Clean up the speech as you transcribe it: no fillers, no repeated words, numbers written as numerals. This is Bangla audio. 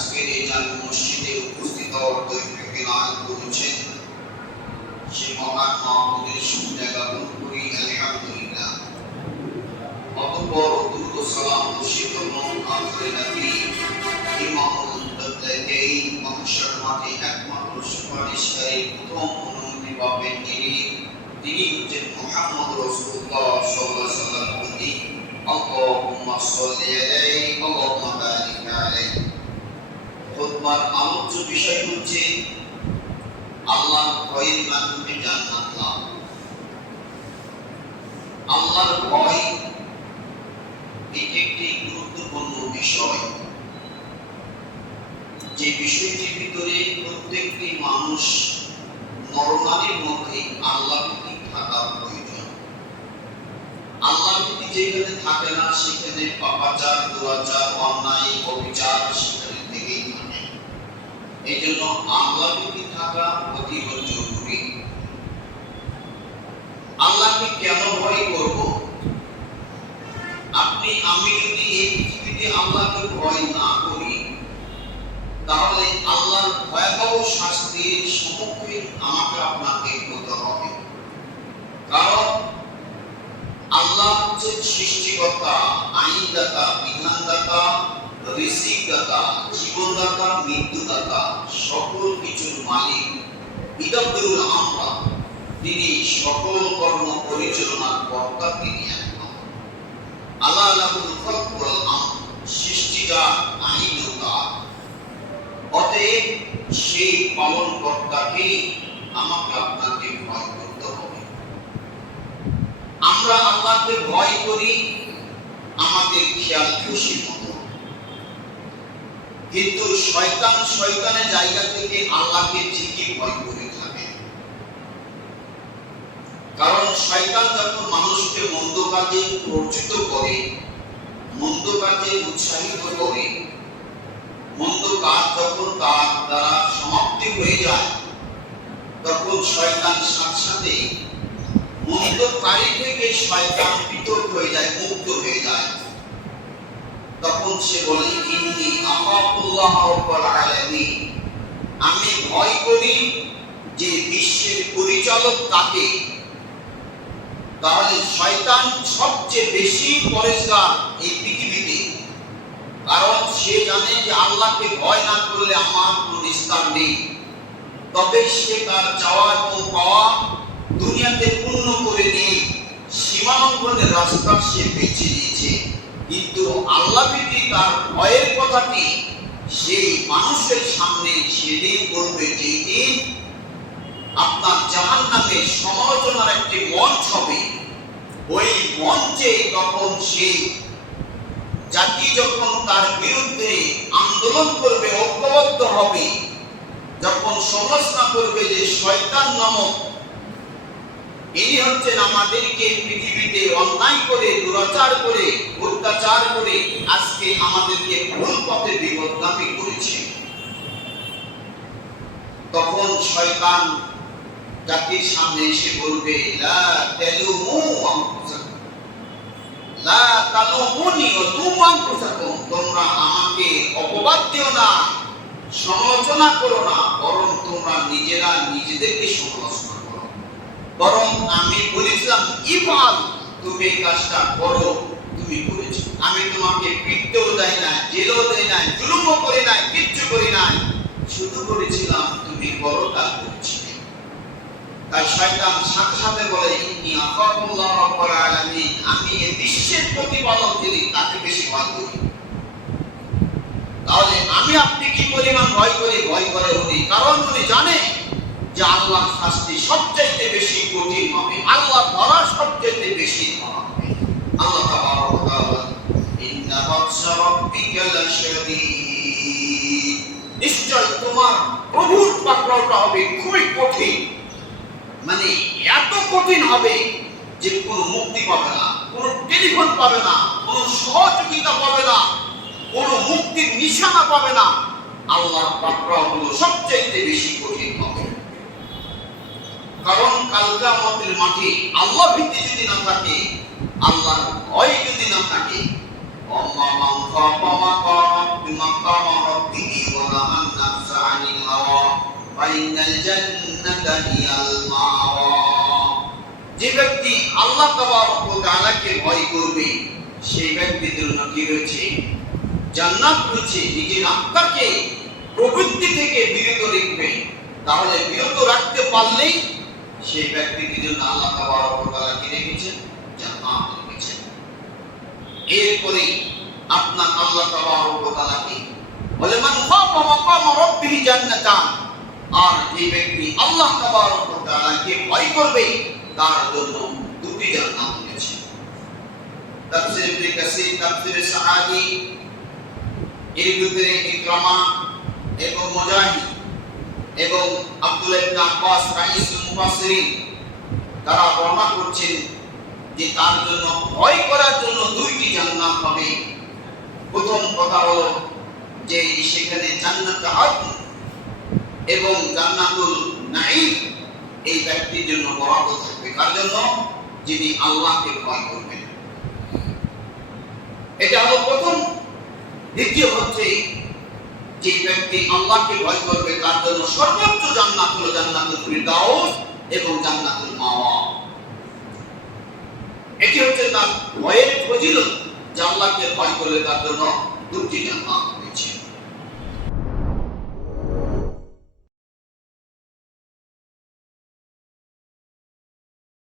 আজকের এই জামি মসজিদে উপস্থিত দৈবিক ইনায়াত করেছেন সে মহান মাহমুদের সুবিধা জ্ঞাপন করি আলহামদুলিল্লাহ। অতঃপর দুরূদ ও সালাম বর্ষিত হন আখির নবী ইমামুল মুত্তাকিন মাহশর মাঠে একমাত্র সুপারিশকারী প্রথম অনুমতি পাবেন তিনি হচ্ছেন মুহাম্মদ রাসূলুল্লাহ সাল্লাল্লাহু আলাইহি ওয়াসাল্লাম। আল্লাহুম্মা সাল্লি আলাইহি ওয়া বারিক আলাইহি। খুতবার আলোচ্য বিষয় হচ্ছে আল্লাহর ভয়ের মাধ্যমে জান্নাত লাভ। আল্লাহর ভয় এটি একটি গুরুত্বপূর্ণ বিষয়, যে বিষয়টির ভিতরে প্রত্যেকটি মানুষ নরনারীর মধ্যে আল্লাহভীতি থাকা প্রয়োজন। আল্লাহভীতি যেখানে থাকে না সেখানে পাপাচার, দুরাচার, অন্যায়, অবিচার সেখানে থেকেই থাকে। এই জন্য আল্লাহভীতি থাকা অতীব জরুরি। আল্লাহকে কেন ভয় করব? আমি যদি এই পৃথিবীতে আল্লাহকে ভয় না করি, তাহলে আল্লাহর ভয়াবহ শাস্তির সম্মুখীন আমাকে আপনাকে হতে হবে। কারণ আল্লাহ হচ্ছেন সৃষ্টিকর্তা, আইনদাতা, বিধানদাতা, রিজিকদাতা, জীবনদাতা, মৃত্যুদাতা, সকল কিছুর মালিক। ইদাব্বিরুল আমরা, তিনি সকল কর্ম পরিচালনার কর্তা, তিনি একমাত্র। আল্লাহ লাহুল খালক ওয়াল আমর, সৃষ্টিজাত, আইনদাতা। অতএব সেই পালন কর্তাকে আমাকে আপনাকে ভয় করতে হবে। আমরা আল্লাহকে ভয় করি আমাদের খেয়াল খুশি মতো, কিন্তু শয়তানের জায়গা থেকে আল্লাহকে ঠিকই ভয় করে থাকে। কারণ শয়তান যখন মানুষকে মন্দ কাজে প্ররোচিত করে, মন্দ কাজে উৎসাহিত করে, মন্দ কাজ যখন তার দ্বারা সমাপ্তি হয়ে যায়, তখন শয়তান সাথে মন্দকারী থেকে শয়তান পৃথক হয়ে যায়, মুক্ত হয়ে যায়। তখন সে বলে, ইন্নী আখাফুল্লাহ রাব্বুল আলামিন, আমি ভয় করি যে বিশ্বের পরিচালক তাকে। তাহলে শয়তান সবচেয়ে বেশি পরেশগার এই পৃথিবীতে, কারণ সে জানে যে আল্লাহকে ভয় না করলে আমার কোনো নিস্তার নেই। তবে সে তার চাওয়া এবং পাওয়া দুনিয়াতে পূর্ণ করে নিয়ে সীমালঙ্ঘনের রাস্তা সে বেছে নিয়েছে। কিন্তু আল্লাহভীতি তার ভয়ের কথাটি সেই মানুষের সামনে সেদিন করবে, যেদিন আপনার জাহান্নামের সমালোচনার একটি মঞ্চ হবে। ওই মঞ্চে তখন সেই জাতি যখন তার বিরুদ্ধে আন্দোলন করবে, ঐক্যবদ্ধ হবে, যখন সমালোচনা করবে যে শয়তান নামক ইনি হচ্ছেন আমাদেরকে পৃথিবীতে অন্যায় করে, দুরাচার করে, অত্যাচার করে আজকে আমাদেরকে ভুল পথে বিপথগামী করেছে, তখন শয়তান জাতির সামনে এসে বলবে, লা তালুমু আনফুসাকুম, লা তালুমুনি ওয়া লুমু আনফুসাকুম, তোমরা আমাকে অপবাদ দিও না, সমালোচনা করো না, বরং তোমরা নিজেরা নিজেদেরকে সমালোচনা করো। বরং আমি বলেছিলাম ইফআল, তুমি এই কাজটা করো, তুমি করেছো। আমি তোমাকে পিটতেও দেই না, জেলও দেই না, জুলুমও করি না, কিচ্ছু করি না, শুধু বলেছিলাম তুমি করো, তা করেছিলে। তাই শয়তান সাথে বলে, ইন্নী আখাফুল্লাহ রাব্বুল আলামিন, আমি এই বিশ্বের প্রতিপালক যিনি তাকে বেশি ভয় করি। তাহলে আমি আপনি কি পরিমাণ ভয় করি? ভয় করে উনি, কারণ উনি জানে যে আল্লাহর শাস্তি সবচেয়ে বেশি কঠিন হবে, আল্লাহর ধরা সবচেয়ে বেশি ধরা হবে। আল্লাহ তাআলা বলেন, ইন্না বাতশা রাব্বিকা লাশাদীদ, নিশ্চয় তোমার প্রভুর পাকড়াওটা হবে খুবই কঠিন। মানে এত কঠিন হবে যে কোনো মুক্তি পাবে না, কোনো টেলিফোন পাবে না, কোনো সহযোগিতা পাবে না, কোনো মুক্তির নিশানা পাবে না। আল্লাহর পাকড়াও হলো সবচেয়ে বেশি কঠিন হবে। কারণ কাল কিয়ামতের মাঠে আল্লাহ ভীতি যদি না থাকে, আল্লাহর ভয় যদি না থাকে, অম্মা মান খাফা মাকাম مقام ربه ونهى النفس عن الهوى فإن الجنة هي المأوى। যে ব্যক্তি আল্লাহ তাবারক ওয়া তাআলাকে ভয় করবে সেই ব্যক্তির জন্য কি রয়েছে? জান্নাত রয়েছে। নিজের আত্মাকে প্রবৃত্তি থেকে বিরত রাখবে, তাহলে বিরত রাখতে পারলেই সেই ব্যক্তির জন্য আল্লাহ তাবারক ওয়া তাআলা কি রেখেছেন? জান্নাত রেখেছেন। এরপরে আপনার আল্লাহ তাবারক ওয়া তাআলা কি বলে, মান খাফা মাকাম রাব্বিহি জান্নাতান, আর যে ব্যক্তি আল্লাহ তাবারক ওয়া তাআলাকে ভয় করবে তার জন্য দুটি জান্নাত রয়েছে। তাফসীর ইবনে কাসীর, তাফসীর সাআদী, এর ভিতরে ইকরামা এবং মুজাহিদ এবং আব্দুল্লাহ ইবনে আব্বাস রাইসুল মুফাসসিরিন তারা বর্ণনা করছেন যে তার জন্য ভয় করার জন্য দুইটি জান্নাত হবে। প্রথম কথা হলো যে সেখানে জান্নাত আদন এবং জান্নাতুল নাঈম এই ব্যক্তির জন্য বরাদ্দ থাকবে। কার জন্য? যিনি আল্লাহকে ভয় করবেন। এটা হলো প্রথম। দ্বিতীয় হচ্ছে যে ব্যক্তি আল্লাহকে ভয় করবে তার জন্য সর্বোচ্চ জান্নাত হলো জান্নাতুল ফিরদাউস এবং জান্নাতুল মাওয়া। এটি হচ্ছে তার ভয়ের ফজিলত যে আল্লাহকে ভয় করলে তার জন্য দুটি জান্নাত।